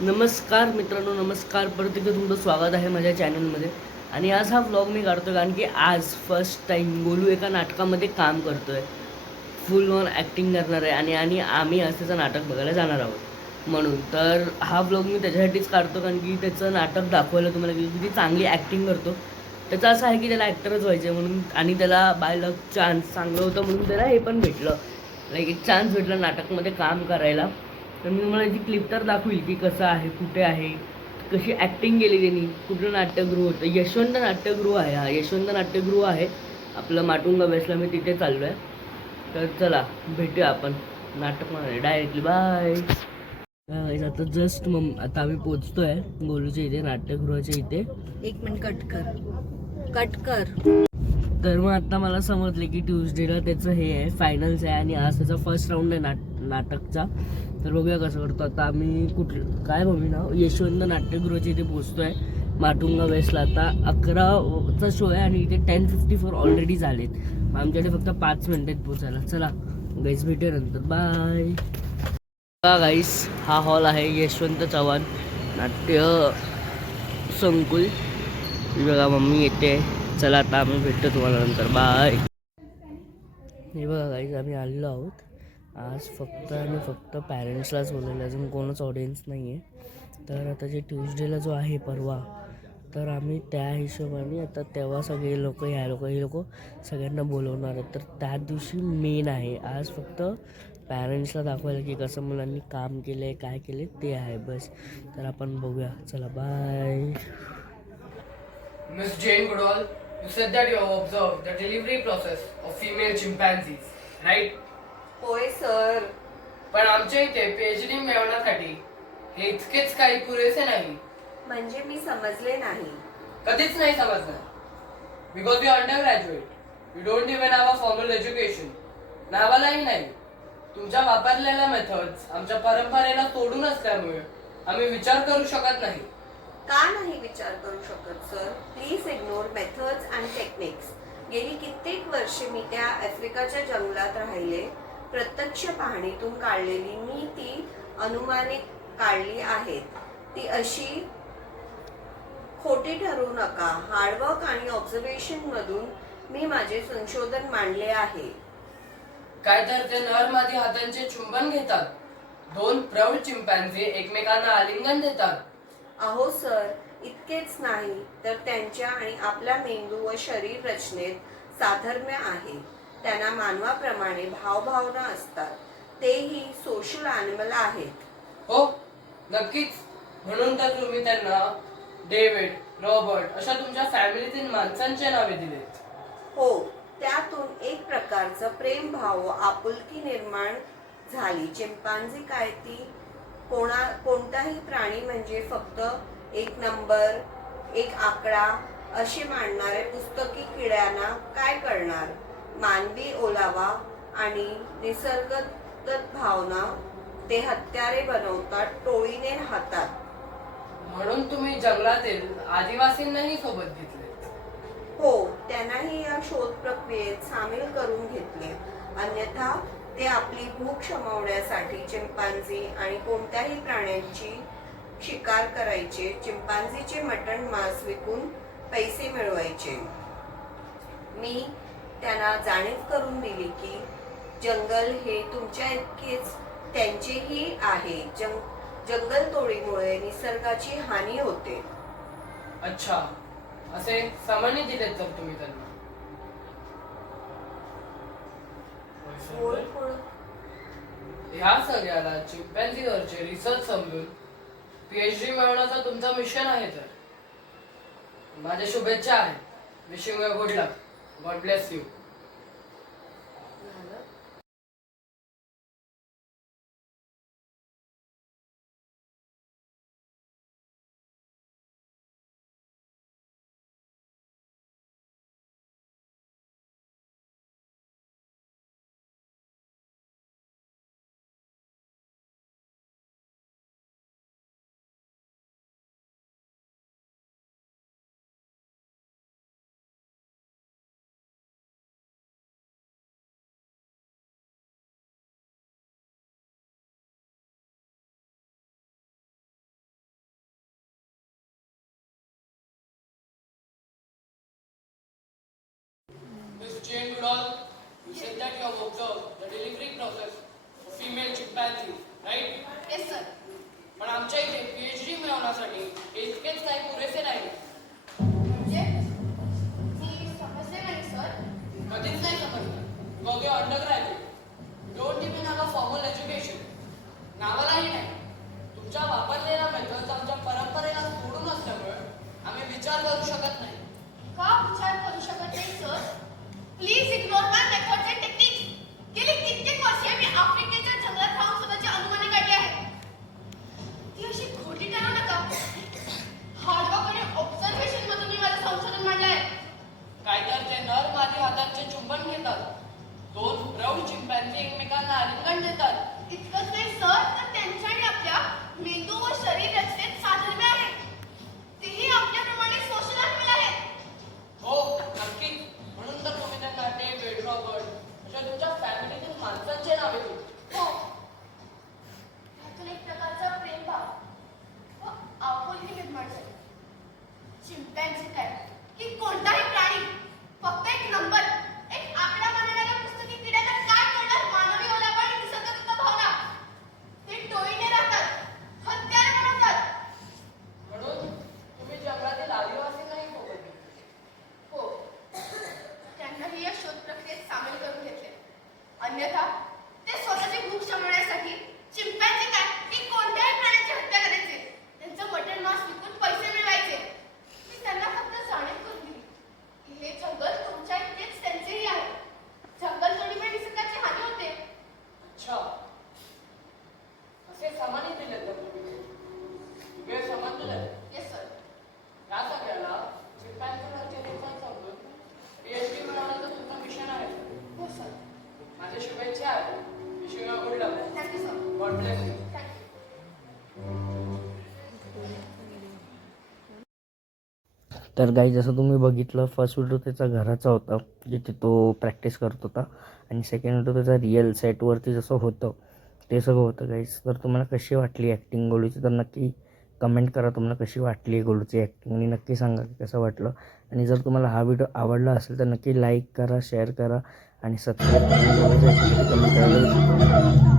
नमस्कार मित्रांनो, नमस्कार. परत एकदा तुमचं स्वागत आहे माझ्या चॅनलमध्ये. आणि आज हा व्लॉग मी काढतो कारण की आज फर्स्ट टाईम गोलू एका नाटकामध्ये काम करतो आहे. फुल ऑन ॲक्टिंग करणार आहे आणि आणि आम्ही आज त्याचं नाटक बघायला जाणार आहोत. म्हणून तर हा व्लॉग मी त्याच्यासाठीच काढतो कारण की त्याचं नाटक दाखवायला तुम्हाला की किती चांगली ॲक्टिंग करतो. त्याचं असं आहे की त्याला ॲक्टरच व्हायचं आहे म्हणून, आणि त्याला बाय लक चान्स चांगलं होतं म्हणून त्याला हे पण भेटलं. लाईक एक चान्स भेटला नाटकमध्ये काम करायला. तर मी तुम्हाला याची क्लिप तर दाखवील की कसं आहे, कुठे आहे, कशी ॲक्टिंग केली त्यांनी, कुठलं नाट्यगृह होतं. यशवंत नाट्यगृह आहे, हा यशवंत नाट्यगृह आहे आपलं माटुंगा वेस्टला. मी तिथे चाललो आहे. तर चला भेटूया आपण नाटकमध्ये डायरेक्टली. बाय. आता जस्ट आता आम्ही पोचतो आहे गोलूच्या इथे, नाट्यगृहाच्या इथे. एक मिनिट कट कर, कट कर. तर मग आता मला समजले की ट्यूजडेला त्याचं हे आहे, फायनल्स आहे आणि आज त्याचा फर्स्ट राऊंड आहे नाटकचा. तर बघूया कसं करतो. आता आम्ही काय बघू ना, यशवंत नाट्यगृहाच्या इथे पोचतो आहे माटुंगा वेस्टला. आता 11चा शो आहे आणि इथे 10:54 ऑलरेडी झालेत. आमच्याकडे फक्त 5 मिनिट आहेत पोचायला. चला गाईस, भेटूया नंतर. बाय. गाईस, हा हॉल आहे यशवंत चव्हाण नाट्य संकुल. बघा मम्मी येते. चला आता आम्ही भेटतो तुम्हाला नंतर. बाय. हे बघा गाईज, आम्ही आलेलो आहोत. आज फक्त आणि फक्त पॅरेंट्सलाच बोलवलं, अजून कोणच ऑडियन्स नाही आहे. तर आता जे ट्यूजडेला जो आहे परवा, तर आम्ही त्या हिशोबाने आता तेव्हा सगळे लोक हे लोक सगळ्यांना बोलवणार आहेत. तर त्या दिवशी मेन आहे. आज फक्त पॅरेंट्सला दाखवायला की कसं मुलांनी काम केलं आहे, काय केलं आहे ते आहे बस. तर आपण बघूया. चला bye. Miss Jane Goodall, you said that you have observed the delivery process of female chimpanzees, right? होय सर. पण आमच्या इथे PhD मिळवण्यासाठी हे इतकेच काही पुरेसे नाही. म्हणजे मी समजले नाही. कधीच नाही समजणार. Because you are undergraduate. You don't even have a formal education. नावालाही नाही. तुमच्या वापरलेल्या मेथड्स आमच्या परंपरेला तोडून असल्यामुळे आम्ही विचार करू शकत नाही. का नाही विचार करू शकत sir? Please ignore methods and techniques. गेली कित्येक वर्षे मी त्या आफ्रिकाच्या जंगलात राहिले. प्रत्यक्ष पाहणीतून काढलेली मी ती अनुमाने काढली आहेत. ती अशी खोटी ठरू नका. हार्डवर्क आणि ऑब्झर्वेशन मधून मी माझे संशोधन मांडले आहे. काय तर ते नर मादी हातांचे चुंबन घेतात. 2 प्रौढ चिंपॅन्झी एकमेकांना आलिंगन देतात. अहो सर, इतकेच नाही तर त्यांच्या आणि आपल्या मेंदू व शरीर रचनेत साधर्म्य आहे. त्यांना मानवाप्रमाणे भावभावना असतात. तेही सोशल ॲनिमल आहेत. हो, नक्कीच. म्हणून तर तुम्ही त्यांना डेव्हिड, रॉबर्ट अशा तुमच्या फॅमिलीतील माणसांचे नावे दिलेत. हो, त्यातून एक प्रकारचं प्रेमभाव व आपुलकी निर्माण झाली. चिंपांझी काय ती कोणताही प्राणी म्हणजे फक्त एक नंबर, एक आकडा असे मांडणारे पुस्तकी किड्यांना काय करणार? मानवी ओलावा आणि निसर्गदत्त भावना ते हत्यारे बनवतात, टोळीने राहतात. म्हणून तुम्ही जंगलातील आदिवासींनाही सोबत घेतले. हो, त्यांनाही या शोध प्रक्रियेत सामील करून घेतले. अन्यथा ते आपली भूक शमवण्यासाठी चिंपांझी आणि कोणत्याही प्राण्यांची शिकार करायचे. चिंपांझीचे मटण मांस विकून पैसे मिळवायचे. मी त्यांना जाणीव करून दिली की जंगल हे तुमच्या इतकेच त्यांचेही आहे. जंगलतोडीमुळे निसर्गाची हानी होते. अच्छा, असे सामान्य दिलेत तर तुम्ही त्यांना. ह्या सगळ्याला चिंपॅन्झीवरचे रिसर्च समजून PhD मिळवण्याचा तुमचा मिशन आहे तर माझ्या शुभेच्छा आहेत. Wishing you good luck. God bless you. Yes sir. पण आमच्या इथे PhD मिळवण्यासाठी इतकेच काही पुरेसे नाही. म्हणजे मी समजले नाही सर. कधीच नाही समजलं. Because you undergraduate don't even have a formal education. नावालाही नाही. तुमच्या वापरलेल्या मेथड्स आमच्या परंपरेला सोडून असल्यामुळे आम्ही विचार करू शकत नाही. का विचार करू शकत नाही sir? Please ignore my methods and techniques. गेली कित्येक वर्षे मी आफ्रिकेच्या जंगलात राहून स्वतःची अनुमाने काढली आहेत. ती अशी खोटी ठरवू नका. हार्डवर्क आणि ऑब्झर्वेशन मधून मी माझं संशोधन मांडलं आहे. काय तर ते नर मादी हातांचे चुंबन घेतात. दोन प्रौढ चिंपॅन्झी एकमेकांना आलिंगन देतात. इतकंच नाही सर, तर त्यांच्या आणि आपल्या मेंदू व शरीर रचनेत साधर्म्य आहे. तेही आपल्याप्रमाणे सोशल आहेत. हो नक्कीच. म्हणून तर तुम्ही त्यांना डेव्हिड रॉबर्ट अशा तुमच्या फॅमिलीतील माणसांचे नावे दिली. हो. ह्यातून एक प्रकारचा प्रेमभाव व आपुलकी निर्माण झाली. चिंपॅन्झी काय की कोणताही प्राणी फक्त एक नंबर, एक आकडा मानणाऱ्या पुस्तकी किड्याला काय कळणार मानवी ओलावा आणि निसर्गदत्त भावना. ते टोळीने राहतात, हत्यार बनवतात. म्हणून तुम्ही जंगलातील आदिवासी नाही बघत. हो, त्यांनाही या शोध प्रक्रियेत सामील करून घेतले. अन्यथा ते स्वतःची भूक शमवण्यासाठी चिंपॅन्झी काय की कोणत्याही प्राण्याची हत्या करायचे. त्यांचं मटण मांस विकून पैसे मिळवायचे. मी त्यांना फक्त जाणीव करून दिली की हे जंगल तुमच्या इतकेच त्यांचेही आहे. जंगल तोडीमुळे निसर्गाची हानी होते. अच्छा असे समानी दिले तर तुम्ही वेळ समजले. Yes sir. या सगळ्याला चिंपॅन्झीला जेनेशन समजून PhD मिळवण्याचा तुमचा मिशन आहे. हो सर. माझ्या शुभेच्छा आहेत. Wish you a good luck. Thank you sir. God bless you. Thank you. तर गाई जसं तुम्ही बघितलं, फर्स्ट व्हिडिओ त्याचा घराचा होता जिथे तो प्रॅक्टिस करत होता, आणि सेकंड व्हिडिओ त्याचा रिअल सेटवरती जसं होतं ते सगळं होतं गाईज. तर तुम्हाला कशी वाटली ॲक्टिंग गोलूची, तर नक्की कमेंट करा तुम्हाला कशी वाटली गोलूची ॲक्टिंग, आणि नक्की सांगा की कसं वाटलं. आणि जर तुम्हाला हा व्हिडिओ आवडला असेल तर नक्की लाईक करा, शेअर करा आणि सबस्क्राईब करा. कमेंट करायला विसरू नका.